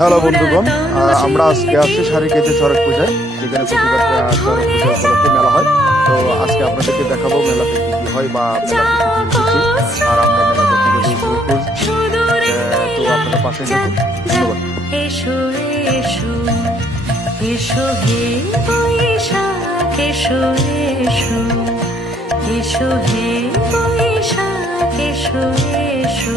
Hello বন্ধুগণ, আমরা আজকে আছি সারিকেতে চড়ক পূজায়, যেখানে প্রতিবার চড়ক পূজা উপলক্ষে মেলা হয়। তো আজকে আপনাদেরকে দেখাবো মেলাতে কি কি হয় বা মেলাতে কি কি আর আমরা মেলাতে কিভাবে তো আপনারা পাশে থাকুন। ধন্যবাদ। এসো এসো এসো হে বৈশাখ, এসো এসো এসো হে বৈশাখ, এসো এসো।